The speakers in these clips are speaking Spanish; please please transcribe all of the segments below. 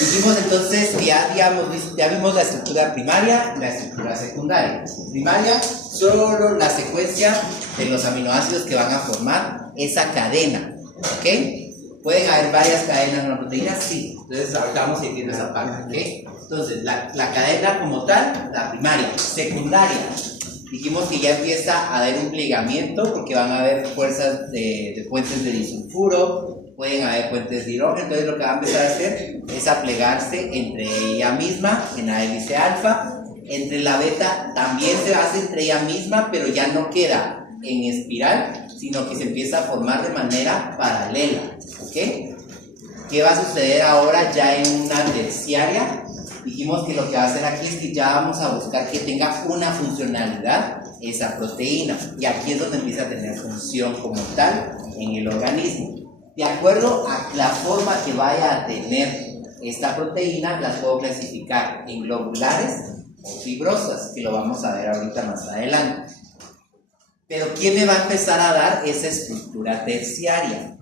Dijimos entonces que ya vimos la estructura primaria y la estructura secundaria. Primaria, solo la secuencia de los aminoácidos que van a formar esa cadena, ¿ok? ¿Pueden haber varias cadenas en una proteína? Sí. Entonces ahorita vamos a ir viendo esa parte, ¿ok? Entonces, la cadena como tal, la primaria. Secundaria, dijimos que ya empieza a haber un plegamiento porque van a haber fuerzas de puentes de disulfuro, pueden haber puentes de hidrógeno, entonces lo que va a empezar a hacer es a plegarse entre ella misma en la hélice alfa, entre la beta también se hace entre ella misma, pero ya no queda en espiral, sino que se empieza a formar de manera paralela, ¿ok? ¿Qué va a suceder ahora ya en una terciaria? Dijimos que lo que va a hacer aquí es que ya vamos a buscar que tenga una funcionalidad esa proteína, y aquí es donde empieza a tener función como tal en el organismo. De acuerdo a la forma que vaya a tener esta proteína, las puedo clasificar en globulares o fibrosas, que lo vamos a ver ahorita más adelante. Pero ¿quién me va a empezar a dar esa estructura terciaria?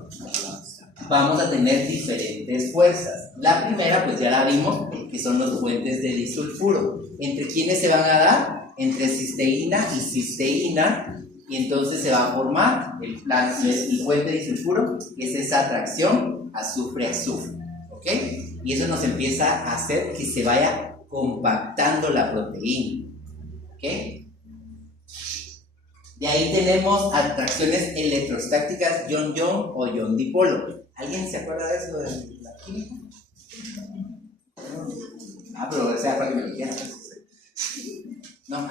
Vamos a tener diferentes fuerzas. La primera, pues ya la vimos, que son los puentes de disulfuro. ¿Entre quiénes se van a dar? Entre cisteína y cisteína. Y entonces se va a formar el puente de disulfuro, que es esa atracción azufre-azufre, ¿ok? Y eso nos empieza a hacer que se vaya compactando la proteína, ¿ok? De ahí tenemos atracciones electrostáticas ion-ion o ion-dipolo. ¿Alguien se acuerda de eso de la química? Pero o sea para que me lo quieran. No.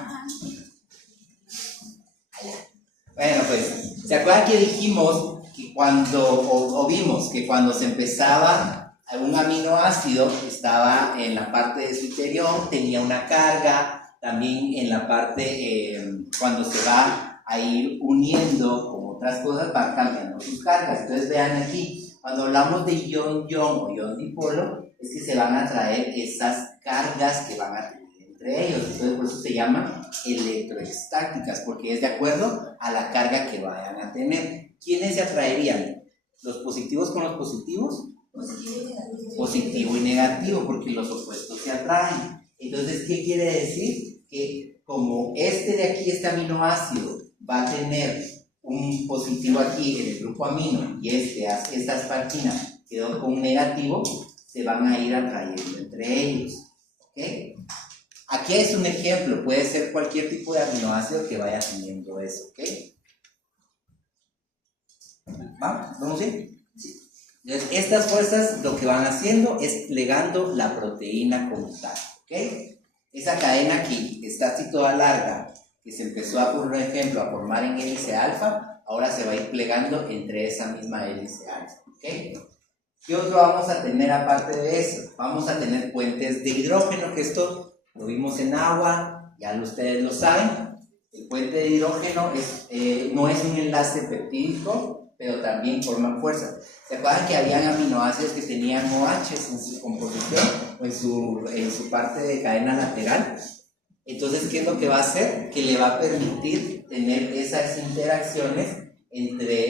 Bueno, pues, ¿se acuerdan que dijimos que cuando, vimos que cuando se empezaba un aminoácido, estaba en la parte de su interior, tenía una carga, también en la parte, cuando se va a ir uniendo con otras cosas, va cambiando sus cargas? Entonces vean aquí, cuando hablamos de ion-ion o ion-dipolo, es que se van a traer esas cargas que van a tener entre ellos. Entonces por eso se llaman electroestáticas, porque es de acuerdo a la carga que vayan a tener. ¿Quiénes se atraerían? ¿Los positivos con los positivos? Positivo y negativo, porque los opuestos se atraen. Entonces, ¿qué quiere decir? Que como este de aquí, este aminoácido, va a tener un positivo aquí en el grupo amino y esta aspargina quedó con un negativo, se van a ir atrayendo entre ellos, ¿ok? Aquí es un ejemplo, puede ser cualquier tipo de aminoácido que vaya teniendo eso, ¿ok? ¿Vamos bien? Sí. Entonces, estas fuerzas lo que van haciendo es plegando la proteína como tal, ¿ok? Esa cadena aquí está así toda larga, que se empezó a, por ejemplo, a formar en hélice alfa, ahora se va a ir plegando entre esa misma hélice alfa, ¿ok? ¿Qué otro vamos a tener aparte de eso? Vamos a tener puentes de hidrógeno, que esto lo vimos en agua, ya ustedes lo saben. El puente de hidrógeno no es un enlace peptídico, pero también forma fuerza. ¿Se acuerdan que habían aminoácidos que tenían OHs en su composición o en su parte de cadena lateral? Entonces, ¿qué es lo que va a hacer? Que le va a permitir tener esas interacciones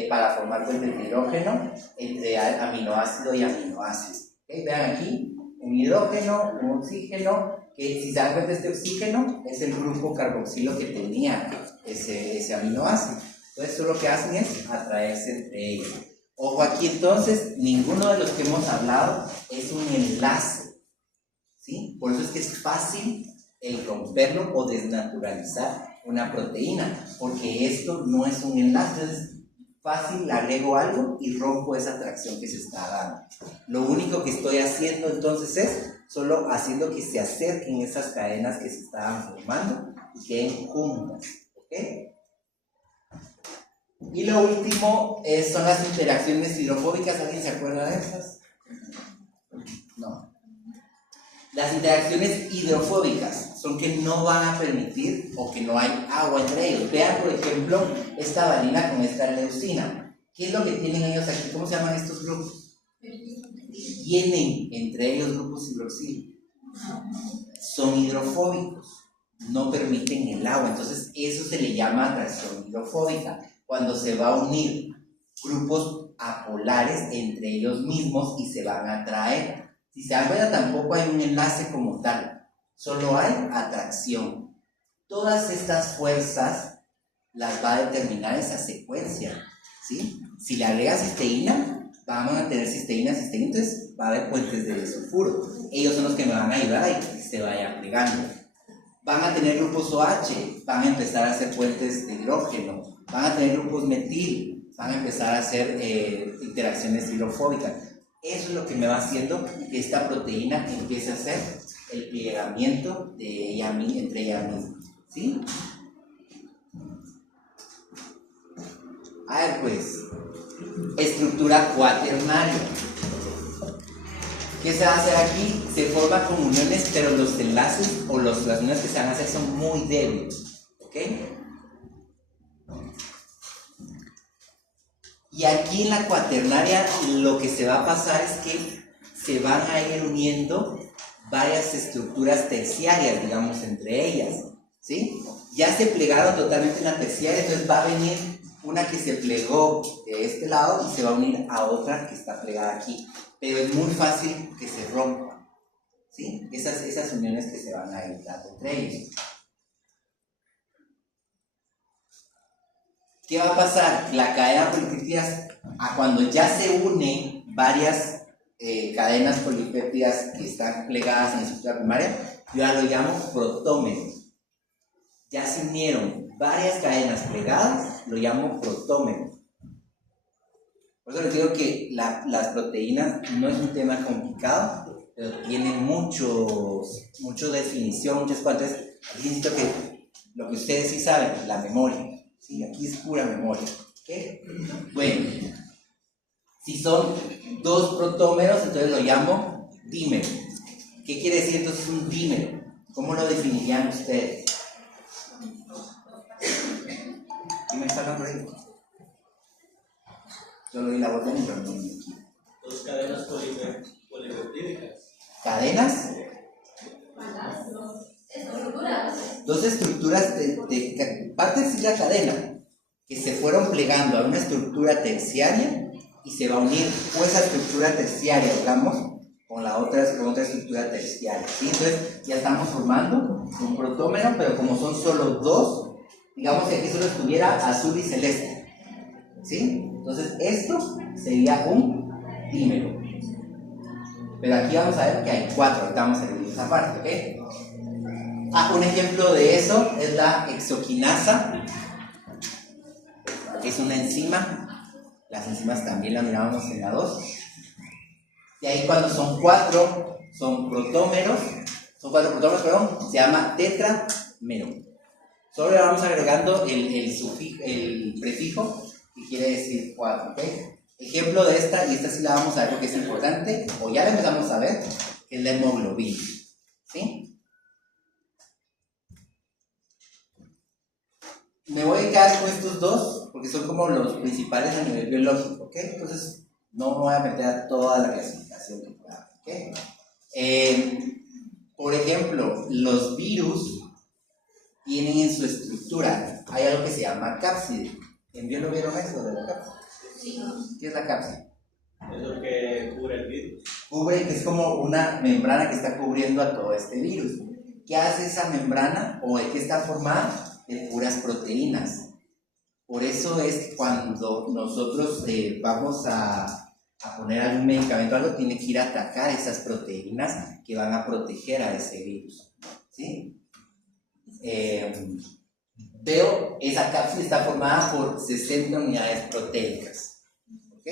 para formar puentes de hidrógeno entre aminoácido y aminoácido. ¿Okay? Vean aquí, un hidrógeno, un oxígeno, que si se dan cuenta, este oxígeno es el grupo carboxilo que tenía ese aminoácido. Entonces, eso lo que hacen es atraerse entre ellos. Ojo aquí, entonces, ninguno de los que hemos hablado es un enlace, ¿sí? Por eso es que es fácil el romperlo o desnaturalizar una proteína, porque esto no es un enlace. Entonces, fácil, agrego algo y rompo esa atracción que se está dando. Lo único que estoy haciendo entonces es solo haciendo que se acerquen esas cadenas que se estaban formando y queden juntas, ¿ok? Y lo último son las interacciones hidrofóbicas. ¿Alguien se acuerda de esas? No. Las interacciones hidrofóbicas son que no van a permitir o que no hay agua entre ellos. Vean, por ejemplo, esta valina con esta leucina. ¿Qué es lo que tienen ellos aquí? ¿Cómo se llaman estos grupos? Tienen entre ellos grupos hidroxilo. Son hidrofóbicos, no permiten el agua. Entonces, eso se le llama atracción hidrofóbica. cuando se va a unir grupos apolares entre ellos mismos y se van a atraer. Si se dan cuenta, tampoco hay un enlace como tal, solo hay atracción. Todas estas fuerzas las va a determinar esa secuencia, ¿sí? Si le agregas cisteína, van a tener cisteína, entonces va a haber puentes de sulfuro. Ellos son los que me van a ayudar a que se vaya plegando. Van a tener grupos OH, van a empezar a hacer puentes de hidrógeno. Van a tener grupos metil, van a empezar a hacer interacciones hidrofóbicas. Eso es lo que me va haciendo que esta proteína empiece a hacer el plegamiento de ella, entre ella misma, ¿sí? A ver, pues, estructura cuaternaria. ¿Qué se va a hacer aquí? Se forman como uniones, pero los enlaces o las uniones que se van a hacer son muy débiles, ¿ok? Y aquí en la cuaternaria lo que se va a pasar es que se van a ir uniendo varias estructuras terciarias, digamos, entre ellas, ¿sí? Ya se plegaron totalmente en la terciaria, entonces va a venir una que se plegó de este lado y se va a unir a otra que está plegada aquí, pero es muy fácil que se rompa, ¿sí? Esas uniones que se van a ir dando entre ellos. ¿Qué va a pasar? La cadena polipéptidas, cuando ya se unen varias cadenas polipéptidas que están plegadas en la estructura primaria, yo ya lo llamo protómero. Ya se unieron varias cadenas plegadas, lo llamo protómero. Por eso les digo que las proteínas no es un tema complicado, pero tiene mucho definición, muchas cosas. Aquí necesito que lo que ustedes sí saben, la memoria. Sí, aquí es pura memoria. ¿Okay? Bueno, si son dos protómeros, entonces lo llamo dímero. ¿Qué quiere decir entonces un dímero? ¿Cómo lo definirían ustedes? ¿Quién me está hablando ahí? Solo oí la voz de mi hermano. Dos cadenas polipeptídicas. ¿Cadenas? Dos estructuras de parte de la cadena que se fueron plegando a una estructura terciaria y se va a unir con esa estructura terciaria, digamos, con otra estructura terciaria, ¿sí? Entonces ya estamos formando un protómero, pero como son solo dos, digamos que aquí solo estuviera azul y celeste, ¿sí? Entonces esto sería un dímero, pero aquí vamos a ver que hay cuatro, ahorita vamos a dividir esa parte, ¿ok? Un ejemplo de eso es la hexoquinasa, que es una enzima. Las enzimas también las mirábamos en la 2. Y ahí cuando son cuatro protómeros, se llama tetramero. Solo le vamos agregando el prefijo que quiere decir 4, ¿ok? Ejemplo de esta, y esta sí la vamos a ver porque es importante, o ya la empezamos a ver, que es la hemoglobina, ¿sí? Me voy a quedar con estos dos porque son como los principales a nivel biológico, ¿ok? Entonces no me voy a meter a toda la clasificación que pueda, ¿ok? Por ejemplo, los virus tienen en su estructura, hay algo que se llama cápside. ¿En bio lo vieron eso de la cápside? Sí. ¿Qué es la cápside? Es lo que cubre el virus. Que es como una membrana que está cubriendo a todo este virus. ¿Qué hace esa membrana o de qué está formada? De puras proteínas. Por eso es que cuando nosotros vamos a poner algún medicamento o algo, tiene que ir a atacar esas proteínas que van a proteger a ese virus, ¿sí? Pero esa cápsula está formada por 60 unidades proteicas, ¿ok?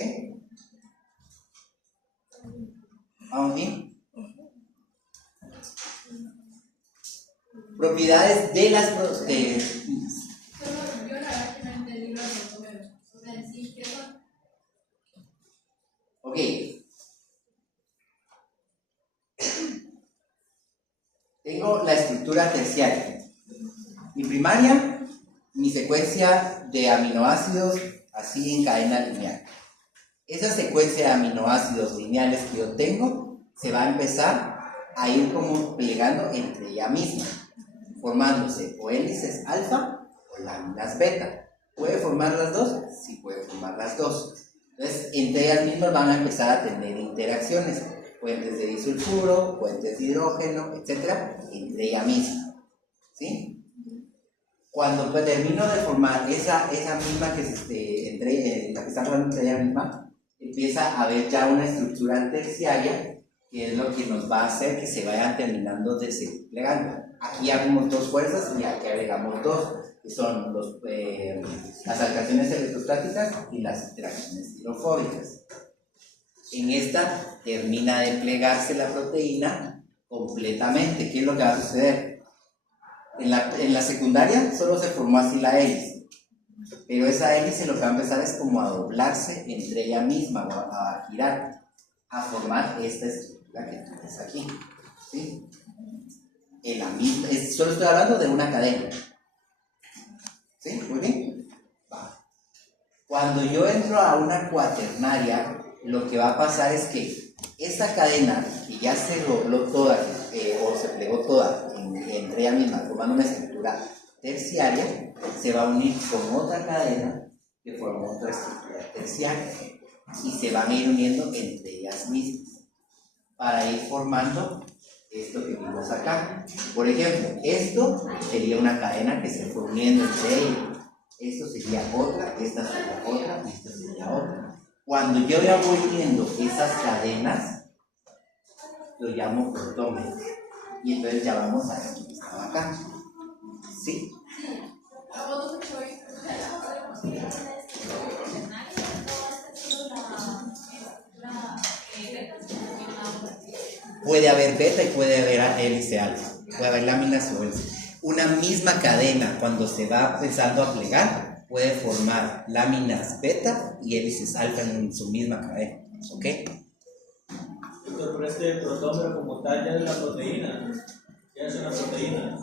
¿Vamos bien? Propiedades de las proteínas. Yo la verdad que no entendí los protómeros. O sea, en sí, ¿qué son? Ok. Tengo la estructura terciaria. Mi primaria, mi secuencia de aminoácidos así en cadena lineal. Esa secuencia de aminoácidos lineales que yo tengo se va a empezar a ir como plegando entre ella misma, formándose o hélices alfa o láminas beta. ¿Puede formar las dos? Sí, puede formar las dos. Entonces, entre ellas mismas van a empezar a tener interacciones. Puentes de disulfuro, puentes de hidrógeno, etc. Entre ella misma. ¿Sí? Cuando pues, termino de formar esa misma que la que está formando entre ella misma, empieza a haber ya una estructura terciaria, que es lo que nos va a hacer que se vayan terminando de seguir plegando. Aquí abrimos dos fuerzas y aquí agregamos dos, que son las alteraciones electrostáticas y las interacciones hidrofóbicas. En esta termina de plegarse la proteína completamente. ¿Qué es lo que va a suceder? En la secundaria solo se formó así la hélice, pero esa hélice lo que va a empezar es como a doblarse entre ella misma, o a girar, a formar esta estructura que tienes aquí, ¿sí? En la misma, solo estoy hablando de una cadena, ¿sí? Muy bien. Va. Cuando yo entro a una cuaternaria, lo que va a pasar es que esta cadena, que ya se dobló toda, o se plegó toda entre ella misma, formando una estructura terciaria, se va a unir con otra cadena que forma otra estructura terciaria y se van a ir uniendo entre ellas mismas para ir formando esto que vimos acá. Por ejemplo, esto sería una cadena que se fue uniendo entre ellas. Esto sería otra, esta sería otra y esta sería otra. Cuando yo ya voy viendo esas cadenas, lo llamo protómeros. Y entonces ya vamos a ver que estaba acá. ¿Sí? Puede haber beta y puede haber hélice alfa. Puede haber láminas o hélices. Una misma cadena, cuando se va empezando a plegar, puede formar láminas beta y hélices alfa en su misma cadena. ¿Ok? Pero este protómero como tal ya es la proteína. Ya es una proteína.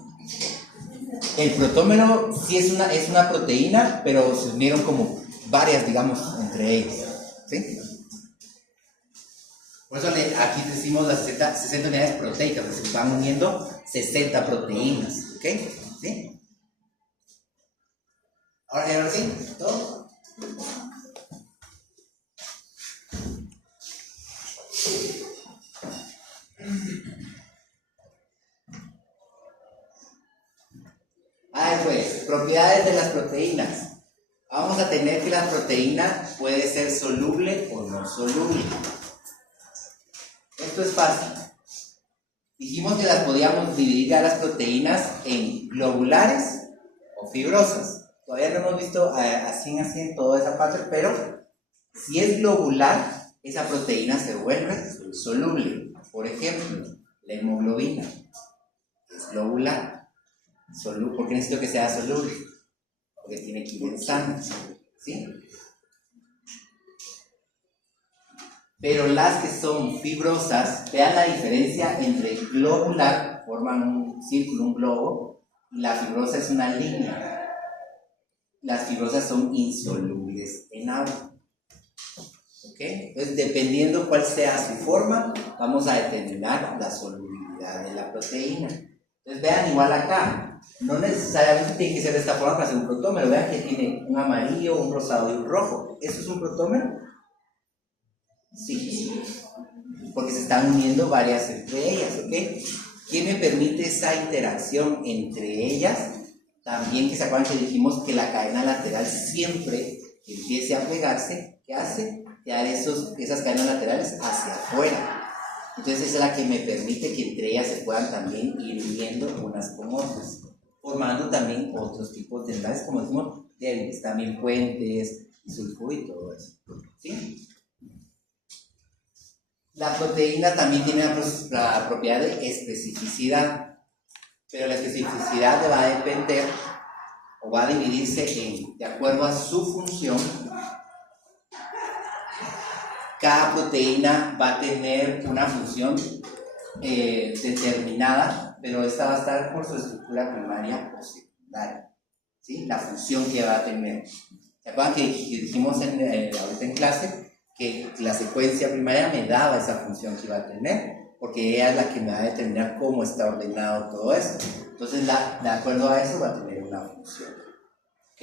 El protómero sí es una proteína, pero se unieron como varias, digamos, entre ellas. ¿Sí? Por eso aquí decimos las 60 unidades proteicas, se van uniendo 60 proteínas. ¿Ok? ¿Sí? Ahora sí, ¿todo? Pues, propiedades de las proteínas. Vamos a tener que la proteína puede ser soluble o no soluble. Esto es fácil. Dijimos que las podíamos dividir a las proteínas en globulares o fibrosas. Todavía no hemos visto así en toda esa parte, pero si es globular, esa proteína se vuelve soluble. Por ejemplo, la hemoglobina es globular. ¿Por qué necesito que sea soluble? Porque tiene que ir en sangre, ¿sí? Pero las que son fibrosas, vean la diferencia entre globular, forman un círculo, un globo, y la fibrosa es una línea. Las fibrosas son insolubles en agua. ¿Ok? Entonces, dependiendo cuál sea su forma, vamos a determinar la solubilidad de la proteína. Entonces, vean igual acá. No necesariamente tiene que ser de esta forma para ser un protómero. Vean que tiene un amarillo, un rosado y un rojo. ¿Eso es un protómero? Sí. Porque se están uniendo varias entre ellas, ¿ok? ¿Qué me permite esa interacción entre ellas? También que se acuerdan que dijimos que la cadena lateral siempre que empiece a pegarse, ¿qué hace? Crear esas cadenas laterales hacia afuera. Entonces esa es la que me permite que entre ellas se puedan también ir uniendo unas con otras, formando también otros tipos de enlaces, como decimos, débiles, también puentes, sulfuro y todo eso. ¿Sí? La proteína también tiene la propiedad de especificidad, pero la especificidad va a depender o va a dividirse de acuerdo a su función. Cada proteína va a tener una función determinada, pero esta va a estar por su estructura primaria o secundaria, ¿sí? La función que va a tener. ¿Se acuerdan que dijimos ahorita en clase que la secuencia primaria me daba esa función que iba a tener? Porque ella es la que me va a determinar cómo está ordenado todo esto. Entonces, de acuerdo a eso va a tener una función. ¿Ok?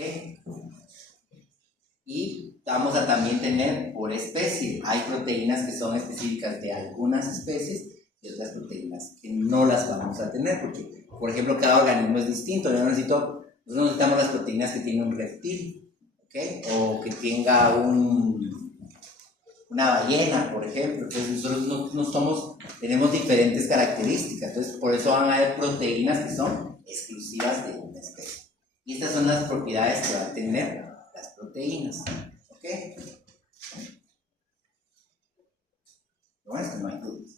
vamos a también tener por especie. Hay proteínas que son específicas de algunas especies y otras proteínas que no las vamos a tener, porque, por ejemplo, cada organismo es distinto. Nosotros necesitamos las proteínas que tiene un reptil, ¿okay? O que tenga una ballena, por ejemplo. Entonces nosotros tenemos diferentes características. Entonces, por eso van a haber proteínas que son exclusivas de una especie. Y estas son las propiedades que van a tener las proteínas. ¿Ok? Bueno, es que no hay dudas.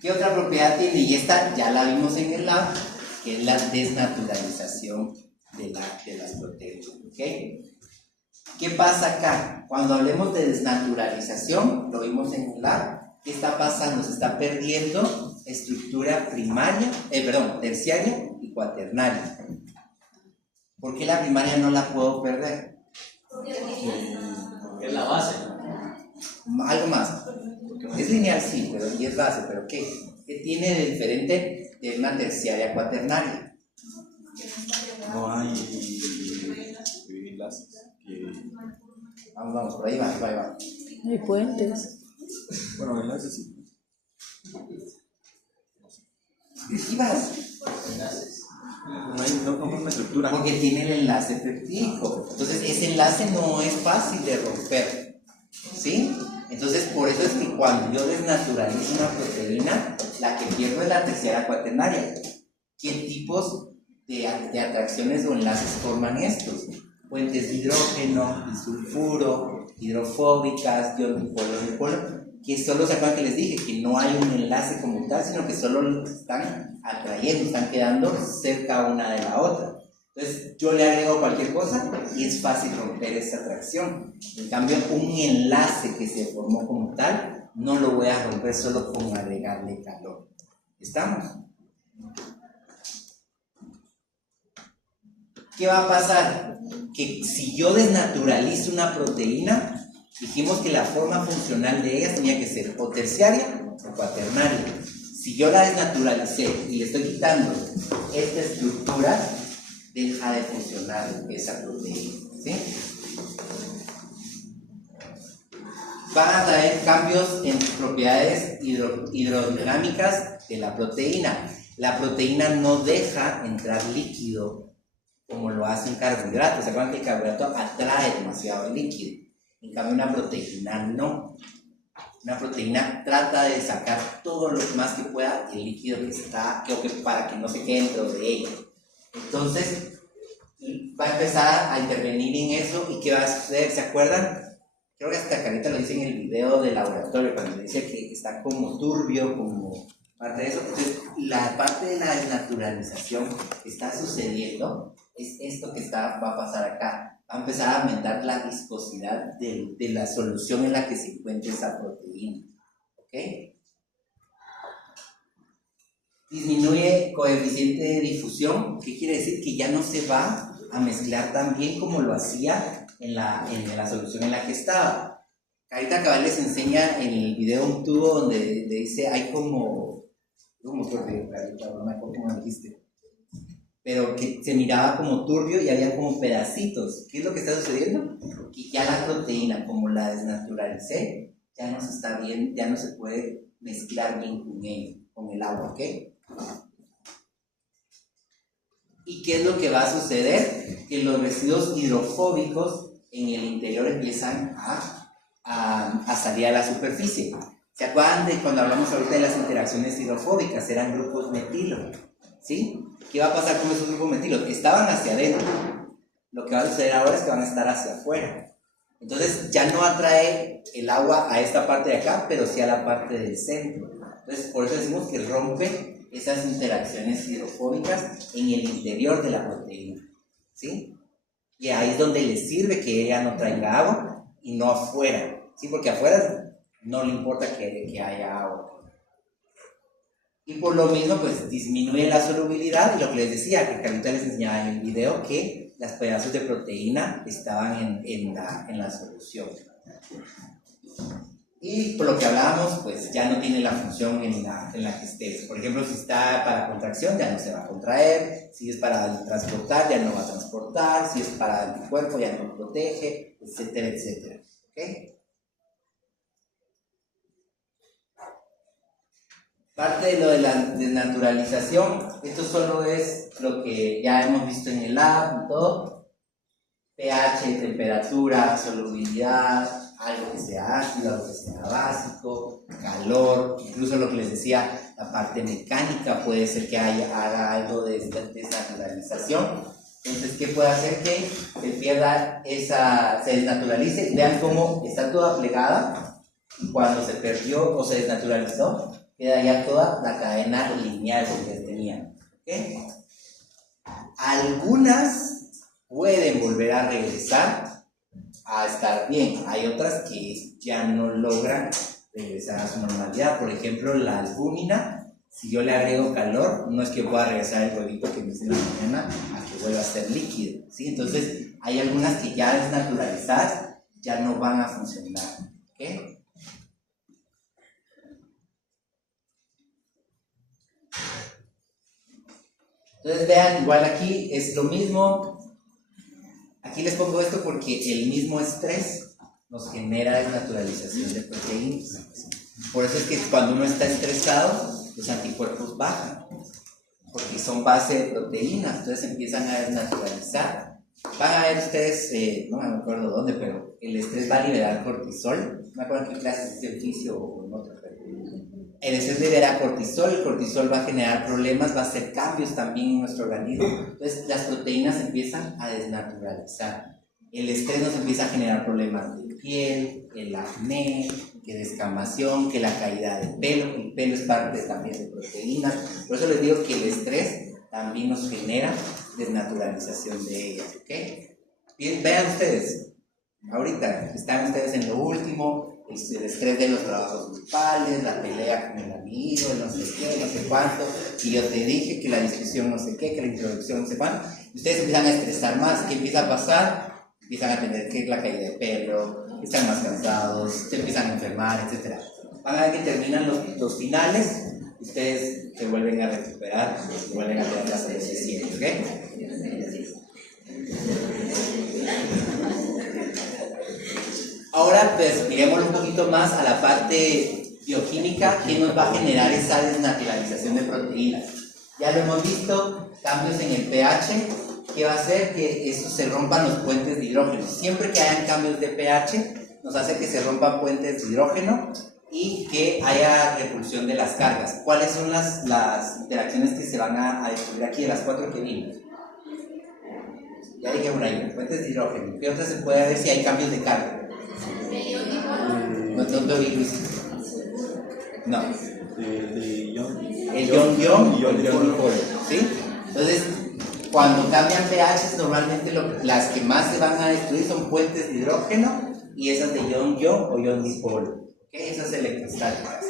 ¿Qué otra propiedad tiene? Y esta ya la vimos en el lab, que es la desnaturalización de las proteínas. ¿Ok? ¿Qué pasa acá? Cuando hablemos de desnaturalización, lo vimos en el lab, ¿qué está pasando? Se está perdiendo estructura terciaria y cuaternaria. ¿Por qué la primaria no la puedo perder? Porque es la base. Algo más. Es lineal, sí, pero y es base, pero ¿qué? ¿Qué tiene de diferente de una terciaria cuaternaria? No hay enlaces. Vamos, por ahí va. No hay puentes. Bueno, enlaces sí. ¿Y vas? No hay una estructura. Porque tiene el enlace peptídico. Entonces, ese enlace no es fácil de romper. ¿Sí? Entonces, por eso es que cuando yo desnaturalizo una proteína, la que pierdo es la terciaria cuaternaria. ¿Qué tipos de atracciones o enlaces forman estos? Puentes de hidrógeno, disulfuro, hidrofóbicas, dipolo, que solo se acuerdan que les dije que no hay un enlace como tal, sino que solo están atrayendo, están quedando cerca una de la otra. Entonces yo le agrego cualquier cosa y es fácil romper esa atracción. En cambio, un enlace que se formó como tal, no lo voy a romper solo con agregarle calor. ¿Estamos? ¿Qué va a pasar? Que si yo desnaturalizo una proteína, dijimos que la forma funcional de ella tenía que ser o terciaria o cuaternaria. Si yo la desnaturalicé y le estoy quitando esta estructura, deja de funcionar esa proteína. ¿Sí? Van a traer cambios en propiedades hidrodinámicas de la proteína. La proteína no deja entrar líquido como lo hace un carbohidrato. ¿Se acuerdan que el carbohidrato atrae demasiado el líquido? En cambio, una proteína no. Una proteína trata de sacar todo lo más que pueda el líquido que está, para que no se quede dentro de ella. Entonces, va a empezar a intervenir en eso. ¿Y qué va a suceder? ¿Se acuerdan? Creo que hasta Carita lo dice en el video del laboratorio, cuando dice que está como turbio, como parte de eso. Entonces, la parte de la desnaturalización que está sucediendo es esto que va a pasar acá. Va a empezar a aumentar la viscosidad de la solución en la que se encuentra esa proteína. ¿Ok? Disminuye coeficiente de difusión. ¿Qué quiere decir? Que ya no se va a mezclar tan bien como lo hacía en la solución en la que estaba. Carita Cabal les enseña en el video un tubo donde dice hay como turbio, Carita, no me acuerdo cómo dijiste, pero que se miraba como turbio y había como pedacitos. ¿Qué es lo que está sucediendo? Que ya la proteína, como la desnaturalicé, ya no se está bien, ya no se puede mezclar bien con el agua, ¿ok? ¿Y qué es lo que va a suceder? Que los residuos hidrofóbicos en el interior empiezan a salir a la superficie. ¿Se acuerdan de cuando hablamos ahorita de las interacciones hidrofóbicas? Eran grupos metilo, ¿sí? ¿Qué va a pasar con esos grupos metilo? Estaban hacia adentro. Lo que va a suceder ahora es que van a estar hacia afuera. Entonces ya no atrae el agua a esta parte de acá, pero sí a la parte del centro. Entonces por eso decimos que rompe esas interacciones hidrofóbicas en el interior de la proteína, ¿sí? Y ahí es donde le sirve que ella no traiga agua y no afuera, ¿sí? Porque afuera no le importa que haya agua. Y por lo mismo, pues disminuye la solubilidad. Y lo que les decía, que Carlita les enseñaba en el video, que los pedazos de proteína estaban en la solución. Y por lo que hablábamos, pues ya no tiene la función en la que estés. Por ejemplo, si está para contracción, ya no se va a contraer. Si es para transportar, ya no va a transportar. Si es para anticuerpo, ya no protege, etcétera, etcétera. ¿Okay? Parte de lo de la desnaturalización, esto solo es lo que ya hemos visto en el lab y todo. pH, temperatura, solubilidad, algo que sea ácido, algo que sea básico, calor, incluso lo que les decía, la parte mecánica puede ser que haga algo de desnaturalización. Entonces, ¿qué puede hacer? Que se pierda se desnaturalice. Vean cómo está toda plegada y cuando se perdió o se desnaturalizó, queda ya toda la cadena lineal que tenía. ¿Okay? Algunas pueden volver a regresar a estar bien. Hay otras que ya no logran regresar a su normalidad. Por ejemplo, la albúmina, si yo le agrego calor, no es que pueda regresar el huevito que me hice en la mañana a que vuelva a ser líquido, ¿sí? Entonces, hay algunas que ya desnaturalizadas ya no van a funcionar. ¿Okay? Entonces, vean, igual aquí es lo mismo. Aquí les pongo esto porque el mismo estrés nos genera desnaturalización de proteínas. Por eso es que cuando uno está estresado, los anticuerpos bajan, porque son base de proteínas, entonces empiezan a desnaturalizar. Van a ver ustedes, no me acuerdo dónde, pero el estrés va a liberar cortisol. No me acuerdo en qué clase es este oficio o en otra, pero el estrés libera cortisol, el cortisol va a generar problemas, va a hacer cambios también en nuestro organismo. Entonces las proteínas empiezan a desnaturalizar. El estrés nos empieza a generar problemas de piel, el acné, que descamación, que la caída del pelo. El pelo es parte también de proteínas. Por eso les digo que el estrés también nos genera desnaturalización de ellas. ¿Okay? Bien, vean ustedes, ahorita están ustedes en lo último. El estrés de los trabajos grupales, la pelea con el amigo, no sé qué, no sé cuánto, y yo te dije que la discusión no sé qué, que la introducción no sé cuánto, y ustedes empiezan a estresar más. ¿Qué empieza a pasar? Empiezan a tener que la caída de pelo, están más cansados, se empiezan a enfermar, etc. Van a ver que terminan los finales, ustedes se vuelven a recuperar, se vuelven a tener la salud que sienten, ¿ok? Ahora, pues, miremos un poquito más a la parte bioquímica que nos va a generar esa desnaturalización de proteínas. Ya lo hemos visto, cambios en el pH, que va a hacer que eso se rompan los puentes de hidrógeno. Siempre que hayan cambios de pH, nos hace que se rompan puentes de hidrógeno y que haya repulsión de las cargas. ¿Cuáles son las interacciones que se van a descubrir aquí de las 4 que vimos? Ya dije una ahí, puentes de hidrógeno. ¿Qué otra se puede ver si hay cambios de carga? No vi Luisito. No. El ion-ion y el dipolo, ¿sí? Entonces, cuando cambian pH, normalmente las que más se van a destruir son puentes de hidrógeno y esas de ion-ion o ion-dipolo. ¿Okay? Esas electrostáticas.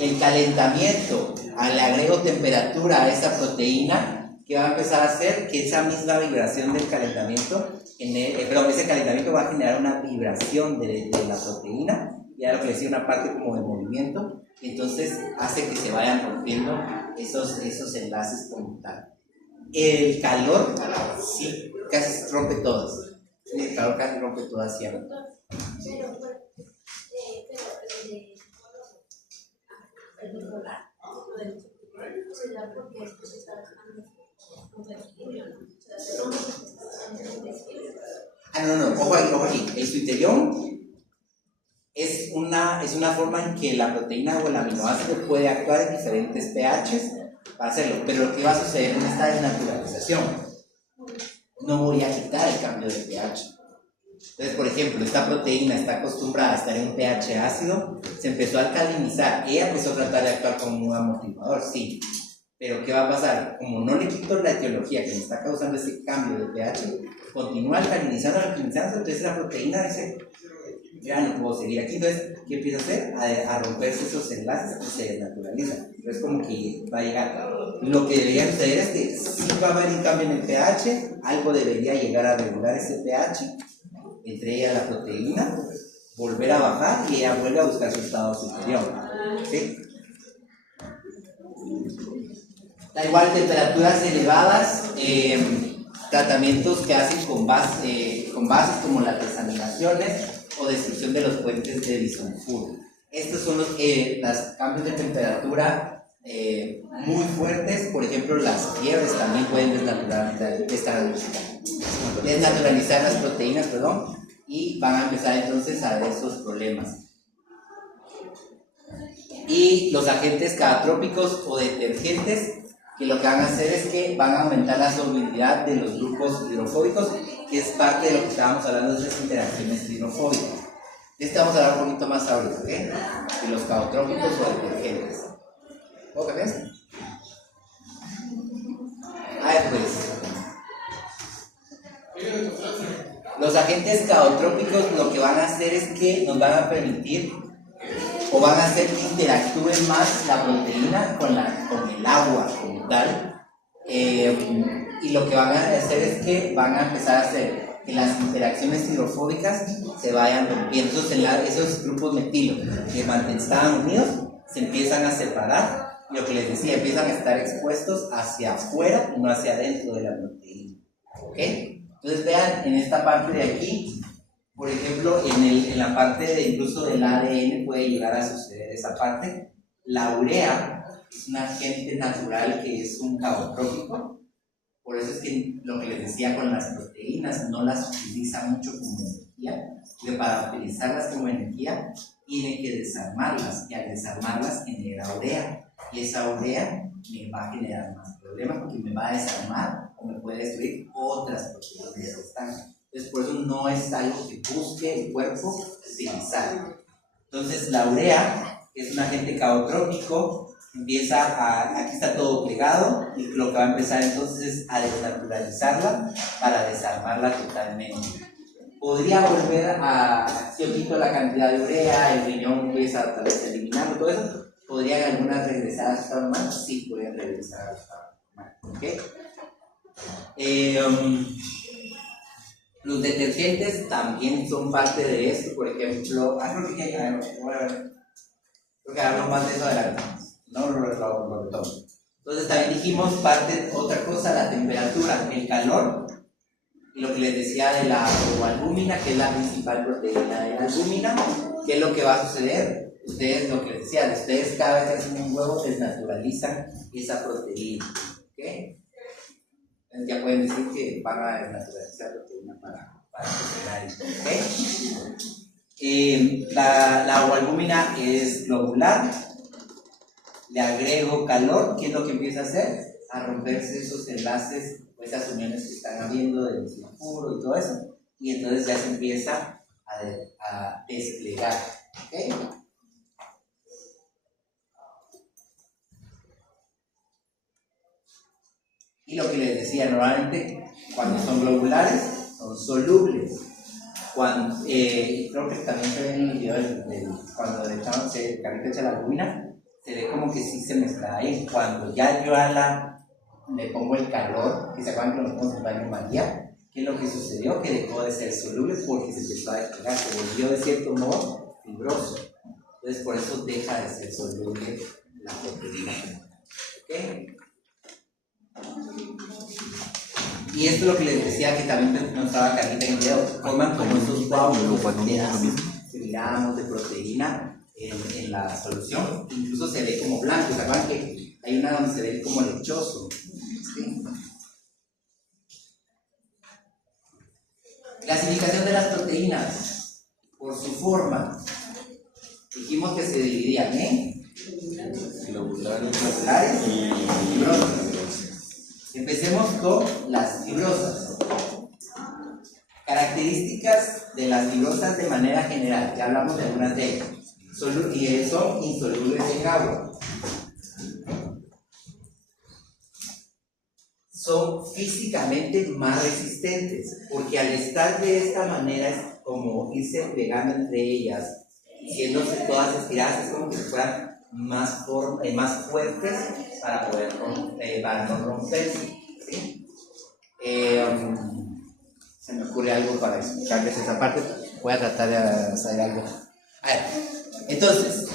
El calentamiento, al agrego temperatura a esa proteína, ¿qué va a empezar a hacer? Que esa misma vibración del calentamiento, ese calentamiento va a generar una vibración de la proteína, ya lo que decía, una parte como de movimiento, entonces hace que se vayan rompiendo esos enlaces como tal. El calor, sí, casi rompe todas. El calor casi rompe todas siempre. No, ojo aquí. El suiterión es una forma en que la proteína o el aminoácido puede actuar en diferentes pHs para hacerlo, pero lo que va a suceder en esta desnaturalización, no voy a quitar el cambio de pH. Entonces, por ejemplo, esta proteína está acostumbrada a estar en un pH ácido, se empezó a alcalinizar, ella empezó a tratar de actuar como un amortiguador, sí, pero ¿qué va a pasar? Como no le quito la etiología que me está causando ese cambio de pH, continúa alcalinizando, entonces la proteína dice, ya no puedo seguir aquí. Entonces, ¿qué empieza a hacer? A romperse esos enlaces y se desnaturaliza. Entonces, como que va a llegar. Lo que debería suceder es que sí va a haber un cambio en el pH, algo debería llegar a regular ese pH, entre ellas la proteína, volver a bajar y ella vuelve a buscar su estado superior. ¿Sí? Da igual temperaturas elevadas, tratamientos que hacen con bases como las desaminaciones o destrucción de los puentes de disulfuro. Estos son los cambios de temperatura muy fuertes. Por ejemplo, las fiebres también pueden desnaturalizar las proteínas, y van a empezar entonces a haber esos problemas. Y los agentes catotrópicos o detergentes, que lo que van a hacer es que van a aumentar la solubilidad de los grupos hidrofóbicos, que es parte de lo que estábamos hablando de las interacciones hidrofóbicas. De esto vamos a hablar un poquito más ahorita, ¿ok? De los catotrópicos o detergentes. ¿Puedo cambiar esto? Pues. Los agentes catotrópicos lo que van a hacer es que nos van a permitir o van a hacer que interactúe más la proteína con el agua como tal, y lo que van a hacer es que van a empezar a hacer que las interacciones hidrofóbicas se vayan rompiendo. Esos grupos metilo que estaban unidos se empiezan a separar, y lo que les decía, empiezan a estar expuestos hacia afuera y no hacia adentro de la proteína. ¿Ok? Entonces vean en esta parte de aquí, por ejemplo, en la parte incluso del ADN puede llegar a suceder esa parte. La urea es un agente natural que es un catotrópico, por eso es que lo que les decía con las proteínas no las utiliza mucho como energía, porque para utilizarlas como energía tienen que desarmarlas, y al desarmarlas genera urea, y esa urea me va a generar más problemas porque me va a desarmar o me puede destruir otras proteínas que están. Entonces, por eso no es algo que busque el cuerpo utilizar. Entonces, la urea, que es un agente catotrópico, aquí está todo pegado, y lo que va a empezar entonces es a desnaturalizarla para desarmarla totalmente. Podría volver si yo quito la cantidad de urea, el riñón empieza tal vez a eliminarlo, todo eso, ¿podrían algunas regresar a su estado normal? Sí, podrían regresar a su estado normal. ¿Ok? Los detergentes también son parte de esto. Por ejemplo, creo que hablo más de eso adelante, no lo retomo. Entonces también dijimos otra cosa, la temperatura, el calor, y lo que les decía de la ovoalbúmina, que es la principal proteína de la albúmina. ¿Qué es lo que va a suceder? Lo que les decía, ustedes cada vez que hacen un huevo desnaturalizan esa proteína. ¿Ok? Entonces ya pueden decir que van a desnaturalizar la proteína para cocinar esto. ¿Ok? La ovoalbúmina es globular. Le agrego calor. ¿Qué es lo que empieza a hacer? A romperse esos enlaces o esas uniones que están habiendo del sulfuro y todo eso. Y entonces ya se empieza a desplegar. ¿Ok? Y lo que les decía, normalmente cuando son globulares son solubles. Creo que también se ve en el video cuando el carrito echa la albúmina, se ve como que sí se mezcla ahí. Cuando ya yo le pongo el calor, que se acuerdan que lo ponemos en baño María, ¿qué es lo que sucedió? Que dejó de ser soluble porque se empezó a desplegar, se volvió de cierto modo fibroso. Entonces por eso deja de ser soluble la proteína. ¿Ok? Y esto es lo que les decía, que también nos estaba Carlita en el video, coman como esos pedazos que miramos de proteína en la solución, incluso se ve como blanco. ¿Se acuerdan que hay una donde se ve como lechoso? ¿Sí? Clasificación de las proteínas por su forma. Dijimos que se dividían en globulares y fibrosas. Empecemos con las fibrosas. Características de las fibrosas de manera general, ya hablamos de algunas de ellas. Son insolubles en agua. Son físicamente más resistentes, porque al estar de esta manera es como irse pegando entre ellas, siéndose todas estiradas, es como que fueran más fuertes para no romperse. ¿Sí? Se me ocurre algo para explicarles esa parte. voy a tratar de hacer algo. A ver, entonces,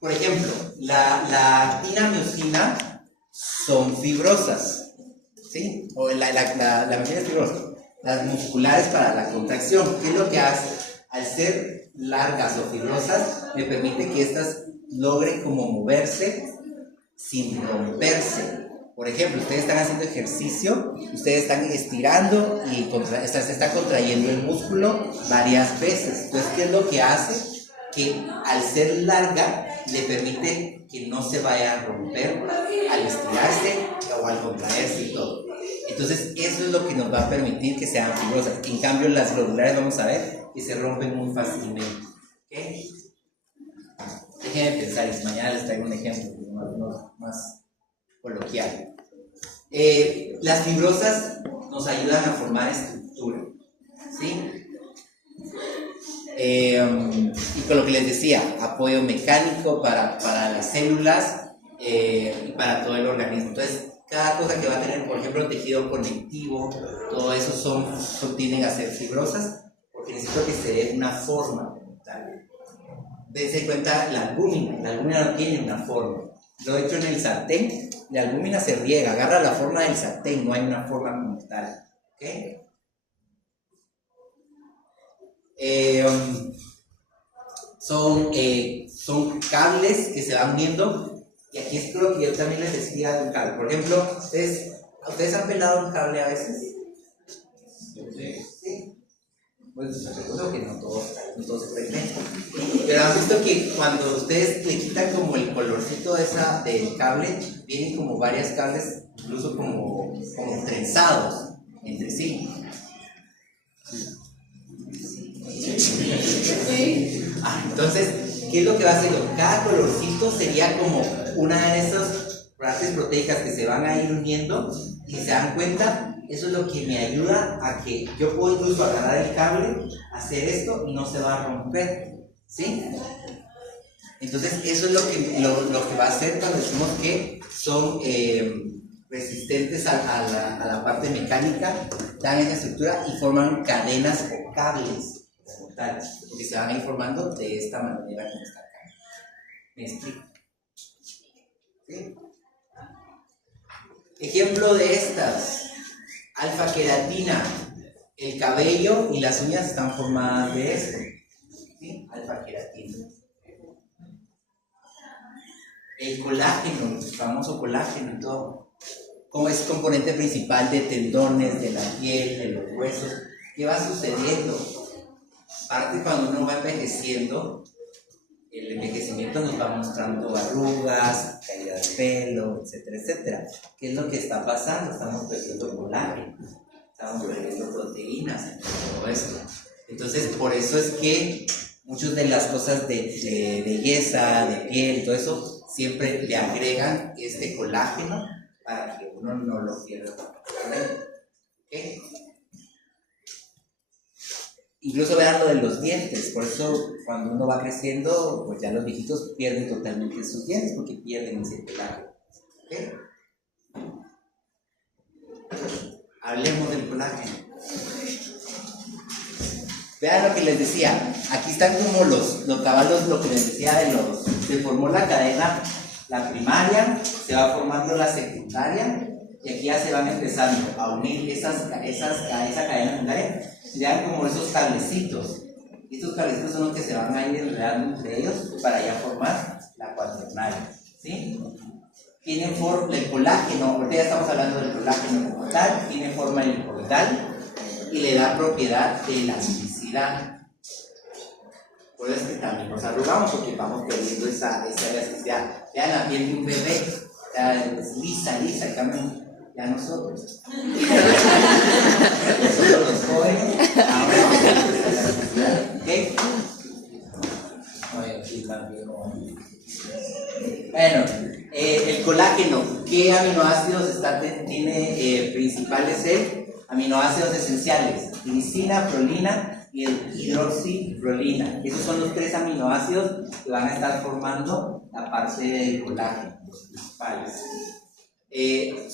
por ejemplo, la actina, miosina son fibrosas, ¿sí? O la miosina es fibrosa. Las musculares para la contracción, ¿qué es lo que hace? Al ser largas o fibrosas, me permite que estas logren como moverse sin romperse. Por ejemplo, ustedes están haciendo ejercicio, ustedes están estirando y se está contrayendo el músculo varias veces. Entonces, ¿qué es lo que hace? Que al ser larga, le permite que no se vaya a romper al estirarse o al contraerse y todo. Entonces, eso es lo que nos va a permitir que sean fibrosas. En cambio, las glandulares vamos a ver que se rompen muy fácilmente. ¿Okay? Déjenme pensar y mañana les traigo un ejemplo más coloquial. Las fibrosas nos ayudan a formar estructura, ¿sí? Y con lo que les decía, apoyo mecánico para las células y para todo el organismo. Entonces, cada cosa que va a tener, por ejemplo, tejido conectivo, todo eso tienden a ser fibrosas, porque necesito que se dé una forma. Dense cuenta, la albúmina no tiene una forma. Lo he hecho en el sartén, la albúmina se riega, agarra la forma del sartén, no hay una forma como tal. ¿Okay? Son cables que se van uniendo, y aquí es lo que yo también les decía de un cable. Por ejemplo, ¿ustedes han pelado un cable a veces? Sí. Pues recuerdo que no todo se prende. Pero han visto que cuando ustedes le quitan como el colorcito del cable, vienen como varios cables, incluso como trenzados entre sí. Entonces, ¿qué es lo que va a hacer? Cada colorcito sería como una de esas partes proteicas que se van a ir uniendo, y se dan cuenta. Eso es lo que me ayuda a que yo puedo incluso agarrar el cable, hacer esto y no se va a romper, ¿sí? Entonces, eso es lo que va a hacer cuando decimos que son resistentes a la parte mecánica, dan esa estructura y forman cadenas o cables, como tal, porque se van a ir formando de esta manera como está acá. ¿Me explico? ¿Sí? Ejemplo de estas. Alfa-queratina, el cabello y las uñas están formadas de esto, ¿sí? Alfa-queratina. El colágeno, el famoso colágeno y todo, como es componente principal de tendones, de la piel, de los huesos. ¿Qué va sucediendo? Aparte, cuando uno va envejeciendo, el envejecimiento nos va mostrando arrugas, caída de pelo, etcétera, etcétera. ¿Qué es lo que está pasando? Estamos perdiendo colágeno, estamos perdiendo proteínas, todo eso. Entonces, por eso es que muchas de las cosas de belleza, de piel, todo eso, siempre le agregan este colágeno para que uno no lo pierda. ¿Okay? Incluso vean lo de los dientes, por eso cuando uno va creciendo, pues ya los viejitos pierden totalmente sus dientes porque pierden ese colágeno. ¿Okay? Hablemos del colágeno. Vean lo que les decía, aquí están como los caballos, lo que les decía se formó la cadena, la primaria, se va formando la secundaria, y aquí ya se van empezando a unir esa cadena secundaria. Vean como esos cablecitos. Estos cablecitos son los que se van a ir enredando entre ellos para ya formar la cuaternaria, ¿sí? Tienen forma el colágeno, ahorita ya estamos hablando del colágeno como tal, tiene forma helicoidal y le da propiedad de elasticidad. Por eso es que también nos arrugamos, porque vamos perdiendo esa elasticidad. Vean la piel de un bebé, es lisa, en cambio ya nosotros. Nosotros los jóvenes, ahora vamos a perder esa elasticidad. ¿Ok? Bueno, el colágeno, ¿qué aminoácidos tiene principales? Aminoácidos esenciales, glicina, prolina y el hidroxiprolina. Esos son los 3 aminoácidos que van a estar formando la parte del colágeno, los principales.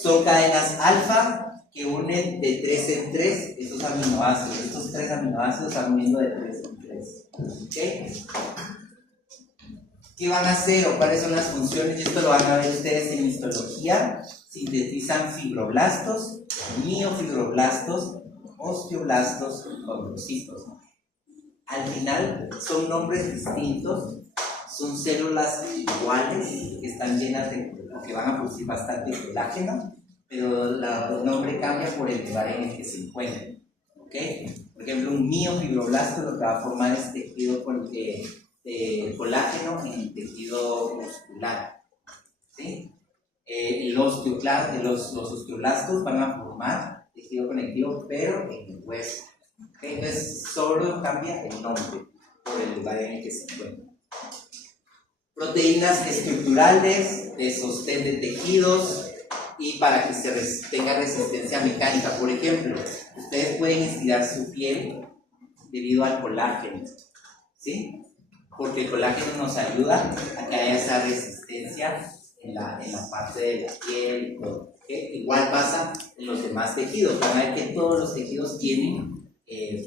Son cadenas alfa que unen de 3 en 3 estos aminoácidos. Estos 3 aminoácidos están uniendo de 3 en 3. ¿Ok? ¿Qué van a hacer o cuáles son las funciones? Y esto lo van a ver ustedes en histología. Sintetizan fibroblastos, miofibroblastos, osteoblastos y condrocitos. Al final son nombres distintos, son células iguales que están llenas de, o que van a producir bastante colágeno, pero el nombre cambia por el lugar en el que se encuentren. ¿Ok? Por ejemplo, un miofibroblasto lo que va a formar es tejido colágeno en el tejido muscular. ¿Sí? Los osteoblastos van a formar tejido conectivo, pero en el hueso. ¿Okay? Entonces, solo cambia el nombre por el lugar en el que se encuentra. Proteínas estructurales de sostén de tejidos y para que tenga resistencia mecánica. Por ejemplo, ustedes pueden estirar su piel debido al colágeno, ¿sí? Porque el colágeno nos ayuda a que haya esa resistencia en la parte de la piel. ¿Okay? Igual pasa en los demás tejidos. Van a ver que todos los tejidos tienen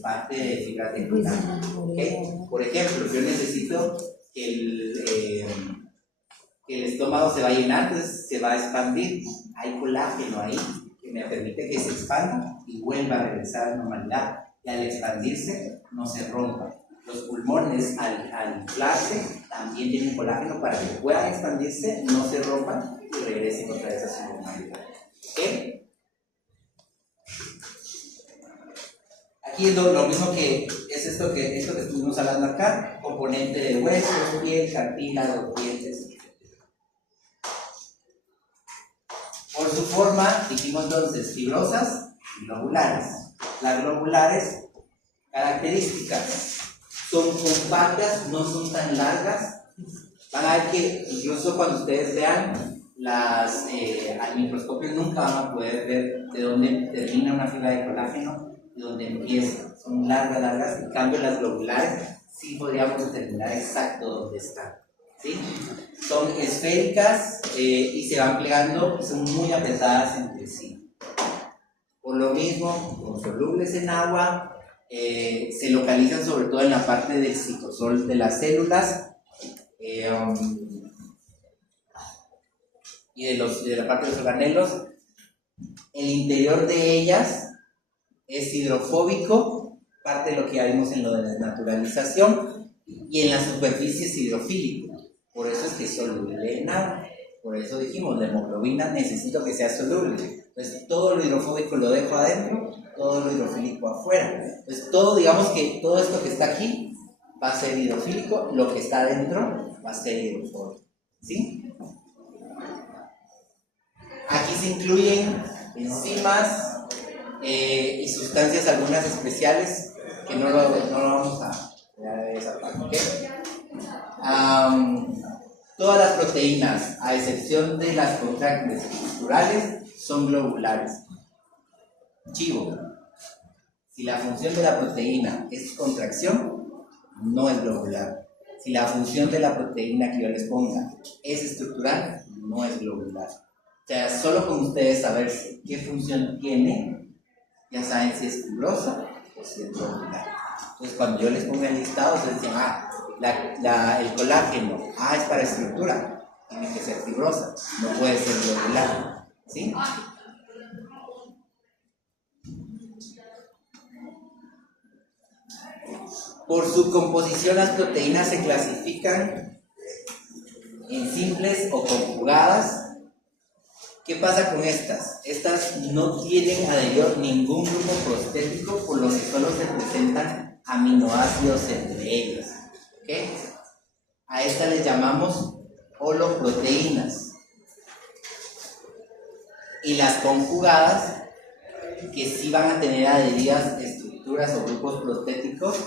parte de fibras de colágeno. ¿Okay? Por ejemplo, yo necesito que el estómago se va a llenar, entonces se va a expandir. Hay colágeno ahí que me permite que se expanda y vuelva a regresar a la normalidad. Y al expandirse, no se rompa. Los pulmones, al inflarse, también tienen colágeno para que puedan expandirse, no se rompan y regresen otra vez a su normalidad. ¿Okay? Aquí es lo mismo que es esto que estuvimos hablando acá: componente de huesos, piel, cartílago, dientes, etc. Por su forma, dijimos entonces fibrosas y globulares. Las globulares, características: son compactas, no son tan largas. Van a ver que incluso cuando ustedes vean al microscopio nunca van a poder ver de dónde termina una fibra de colágeno y dónde empieza. Son largas. En cambio, las globulares sí podríamos determinar exacto dónde están. ¿Sí? Son esféricas y se van plegando, son muy apretadas entre sí. Por lo mismo, son solubles en agua. Se localizan sobre todo en la parte del citosol de las células y de la parte de los organelos. El interior de ellas es hidrofóbico, parte de lo que ya vimos en lo de la naturalización, y en la superficie es hidrofílico, por eso es que es soluble en agua. Por eso dijimos, la hemoglobina necesito que sea soluble. Entonces, todo lo hidrofóbico lo dejo adentro, todo lo hidrofílico afuera. Entonces, digamos que todo esto que está aquí va a ser hidrofílico, lo que está adentro va a ser hidrofóbico. ¿Sí? Aquí se incluyen enzimas y sustancias algunas especiales que no lo vamos a ver esa parte. ¿Okay? Todas las proteínas, a excepción de las contráctiles estructurales, son globulares. Chivo. Si la función de la proteína es contracción, no es globular. Si la función de la proteína que yo les ponga es estructural, no es globular. O sea, solo con ustedes saber qué función tiene, ya saben si es fibrosa o si es globular. Entonces, cuando yo les ponga el listado, ustedes dicen, el colágeno, es para estructura, tiene que ser fibrosa, no puede ser globular. ¿Sí? Por su composición, las proteínas se clasifican en simples o conjugadas. ¿Qué pasa con estas? Estas no tienen adherido ningún grupo prostético, por lo que solo se presentan aminoácidos entre ellas. ¿Okay? A estas les llamamos holoproteínas. Y las conjugadas, que sí van a tener adheridas estructuras o grupos prostéticos,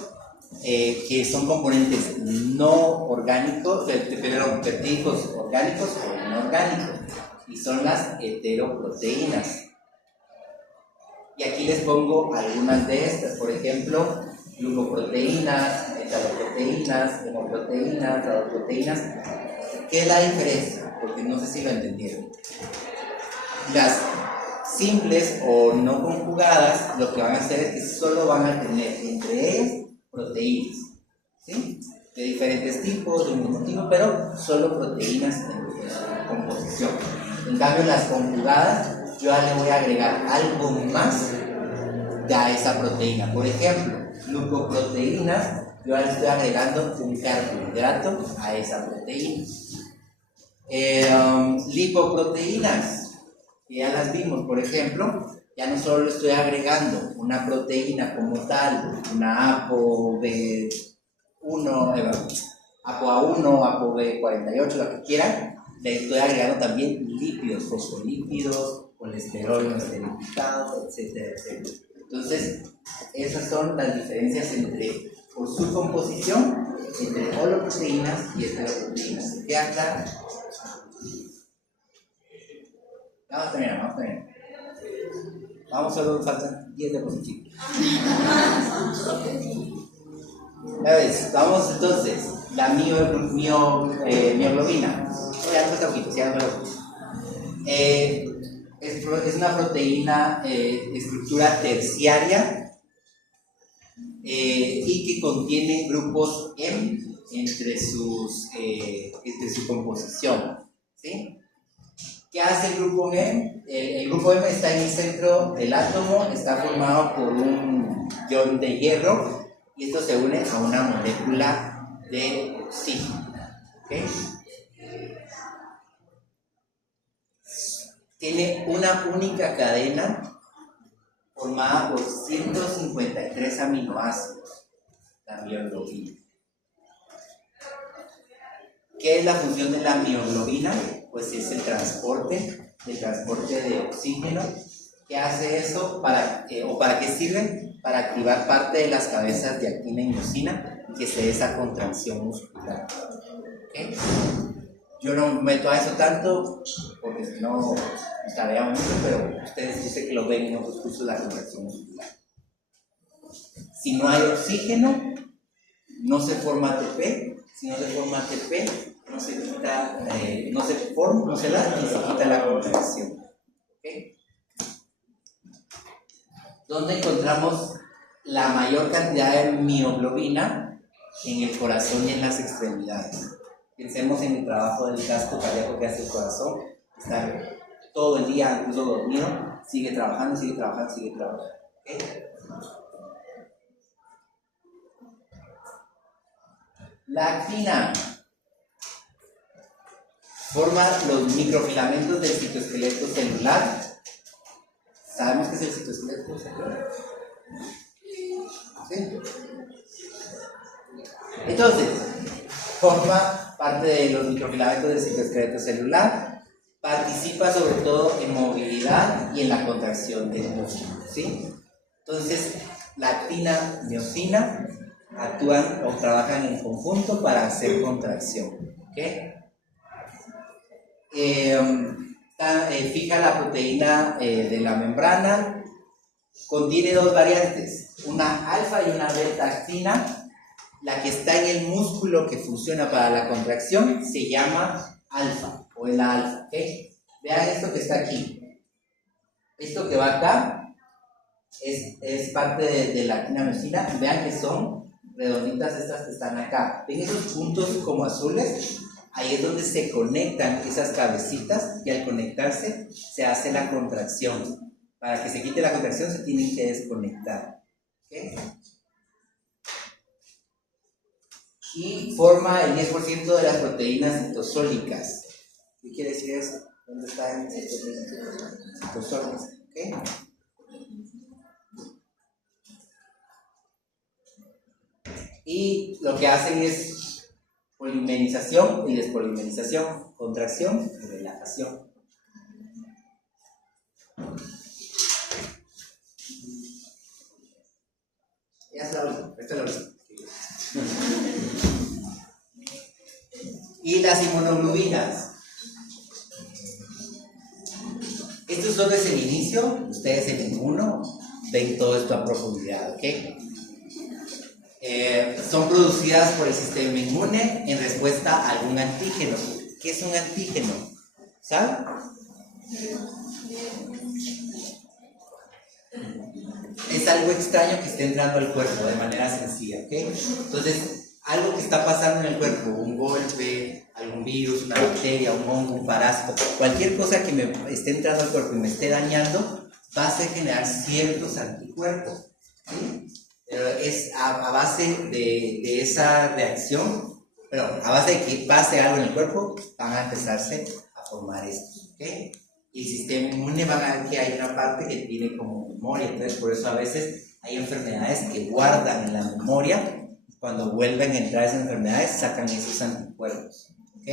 que son componentes no orgánicos, peptídicos orgánicos o inorgánicos, y son las heteroproteínas. Y aquí les pongo algunas de estas, por ejemplo, glucoproteínas, metaloproteínas, hemoproteínas, radoproteínas. ¿Qué es la diferencia? Porque no sé si lo entendieron. simples o no conjugadas, lo que van a hacer es que solo van a tener entre ellas proteínas, ¿sí? De diferentes tipos, de un mismo tipo, pero solo proteínas en su composición. En cambio, las conjugadas, yo ya le voy a agregar algo más a esa proteína. Por ejemplo, glucoproteínas, yo ya le estoy agregando un carbohidrato a esa proteína. Lipoproteínas, que ya las vimos, por ejemplo, ya no solo le estoy agregando una proteína como tal, una ApoB1, ApoA1, ApoB48, lo que quieran, le estoy agregando también lípidos, fosfolípidos, colesterol no esterificado, etcétera, etcétera. Entonces, esas son las diferencias entre, por su composición, entre holoproteínas y heteroproteínas. ¿Se queda claro? Vamos a terminar. Vamos, solo faltan 10 diapositivas. Ya ves, vamos entonces, la mioglobina. Ya no falta poquito, ya no falta poquito. Es una proteína estructura terciaria y que contiene grupos M entre su composición, ¿sí? ¿Qué hace el grupo M? El grupo M está en el centro del átomo, está formado por un ion de hierro y esto se une a una molécula de oxígeno, ¿okay? Tiene una única cadena formada por 153 aminoácidos, la mioglobina. ¿Qué es la función de la mioglobina? Pues es el transporte de oxígeno. ¿Qué hace eso? ¿Para qué sirve? Para activar parte de las cabezas de actina y miosina y que se dé esa contracción muscular. ¿Okay? Yo no me meto a eso tanto porque si no nos tardamos mucho, pero ustedes dicen que lo ven en otros cursos de la contracción muscular. Si no hay oxígeno, no se forma ATP. Si no se forma ATP, no se quita, no se da ni se quita la contracción. ¿Okay? ¿Dónde encontramos la mayor cantidad de mioglobina? En el corazón y en las extremidades. Pensemos en el trabajo del gasto cardíaco que hace el corazón. Está todo el día, incluso dormido, sigue trabajando. ¿Okay? La actina forma los microfilamentos del citoesqueleto celular. ¿Sabemos qué es el citoesqueleto celular? ¿Sí? Entonces, forma parte de los microfilamentos del citoesqueleto celular, participa sobre todo en movilidad y en la contracción del músculo, ¿sí? Entonces, la actina y miosina actúan o trabajan en conjunto para hacer contracción, ¿okay? Fija la proteína de la membrana, contiene dos variantes, una alfa y una beta actina. La que está en el músculo que funciona para la contracción se llama alfa o es la alfa, ¿okay? Vean esto que está aquí, esto que va acá es parte de la actina miosina. Vean que son redonditas estas que están acá. ¿Ven esos puntos como azules? Ahí es donde se conectan esas cabecitas y al conectarse se hace la contracción. Para que se quite la contracción se tienen que desconectar, ¿okay? Y forma el 10% de las proteínas citosólicas. ¿Qué quiere decir eso? ¿Dónde están citosólicas? ¿Okay? Y lo que hacen es polimerización y despolimerización, contracción y relajación. Ya es la última, esta es la última. Y las inmunoglobinas. Esto solo es el inicio. Ustedes en el 1 ven todo esto a profundidad, ¿ok? Son producidas por el sistema inmune en respuesta a algún antígeno. ¿Qué es un antígeno? ¿Saben? es algo extraño que esté entrando al cuerpo de manera sencilla, ¿ok? Entonces, algo que está pasando en el cuerpo, un golpe, algún virus, una bacteria, un hongo, un parásito, cualquier cosa que me esté entrando al cuerpo y me esté dañando, va a hacer generar ciertos anticuerpos, ¿sí? Pero es a base de esa reacción, pero a base de que pase algo en el cuerpo, van a empezarse a formar estos, ¿ok? Y el sistema inmune van a ver que hay una parte que tiene como memoria, entonces por eso a veces hay enfermedades que guardan en la memoria. Cuando vuelven a entrar esas enfermedades, sacan esos anticuerpos, ¿ok?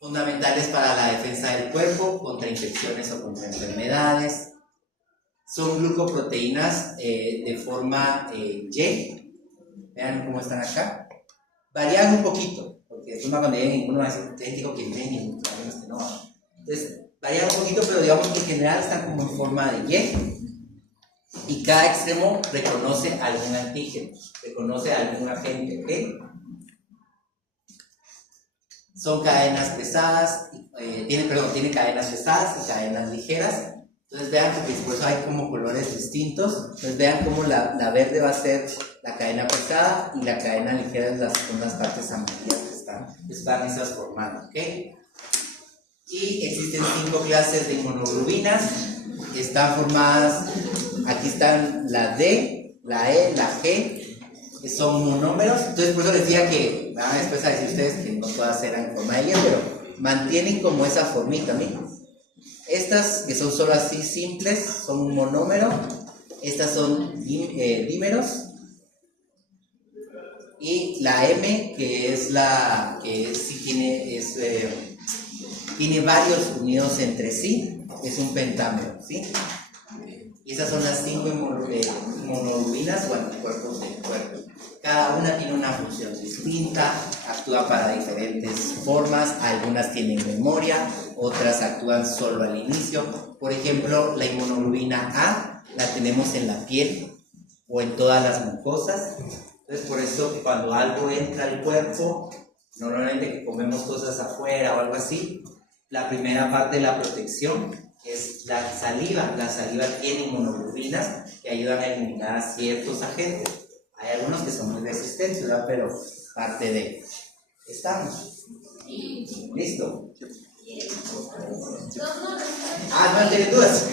Fundamentales para la defensa del cuerpo contra infecciones o contra enfermedades. Son glucoproteínas de forma Y. Vean cómo están acá. Varían un poquito, porque después cuando lleguen uno va a decir, te digo que vienen y no. Entonces, varían un poquito, pero digamos que en general están como en forma de Y. Y cada extremo reconoce algún antígeno, reconoce algún agente, ¿ok? Son cadenas pesadas, tiene cadenas pesadas y cadenas ligeras. Entonces vean que por eso hay como colores distintos. Entonces vean cómo la verde va a ser la cadena pesada y la cadena ligera son las partes amarillas que están esas formando, ¿ok? Y existen 5 clases de inmunoglobulinas. Están formadas, aquí están la D, la E, la G, que son monómeros. Entonces por eso decía que van a después a decir ustedes que no todas eran en forma de Y, pero mantienen como esa formita, ¿no? Estas que son solo así simples son un monómero. Estas son dímeros. Y la M, que es la que sí tiene varios unidos entre sí, es un pentámero, ¿sí? Y esas son las 5 inmunoglobulinas o anticuerpos del cuerpo. Cada una tiene una función distinta, actúa para diferentes formas, algunas tienen memoria, otras actúan solo al inicio. Por ejemplo, la inmunoglobulina A la tenemos en la piel o en todas las mucosas. Entonces, por eso cuando algo entra al cuerpo, normalmente que comemos cosas afuera o algo así, la primera parte de la protección es la saliva. La saliva tiene inmunoglobulinas que ayudan a eliminar ciertos agentes. Hay algunos que son muy resistentes, ¿verdad? Pero parte de... ¿Estamos? ¿Listo? Ah, no tienen dudas.